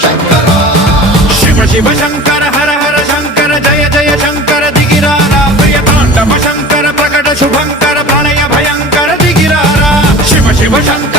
शंकरा शिव शिव शंकर हर हर शंकर जय जय शंकर दिगिरारा प्रिय तांडव शंकर प्रकट शुभंकर प्रणय भयंकर दिगिरारा शिव शिव शंकर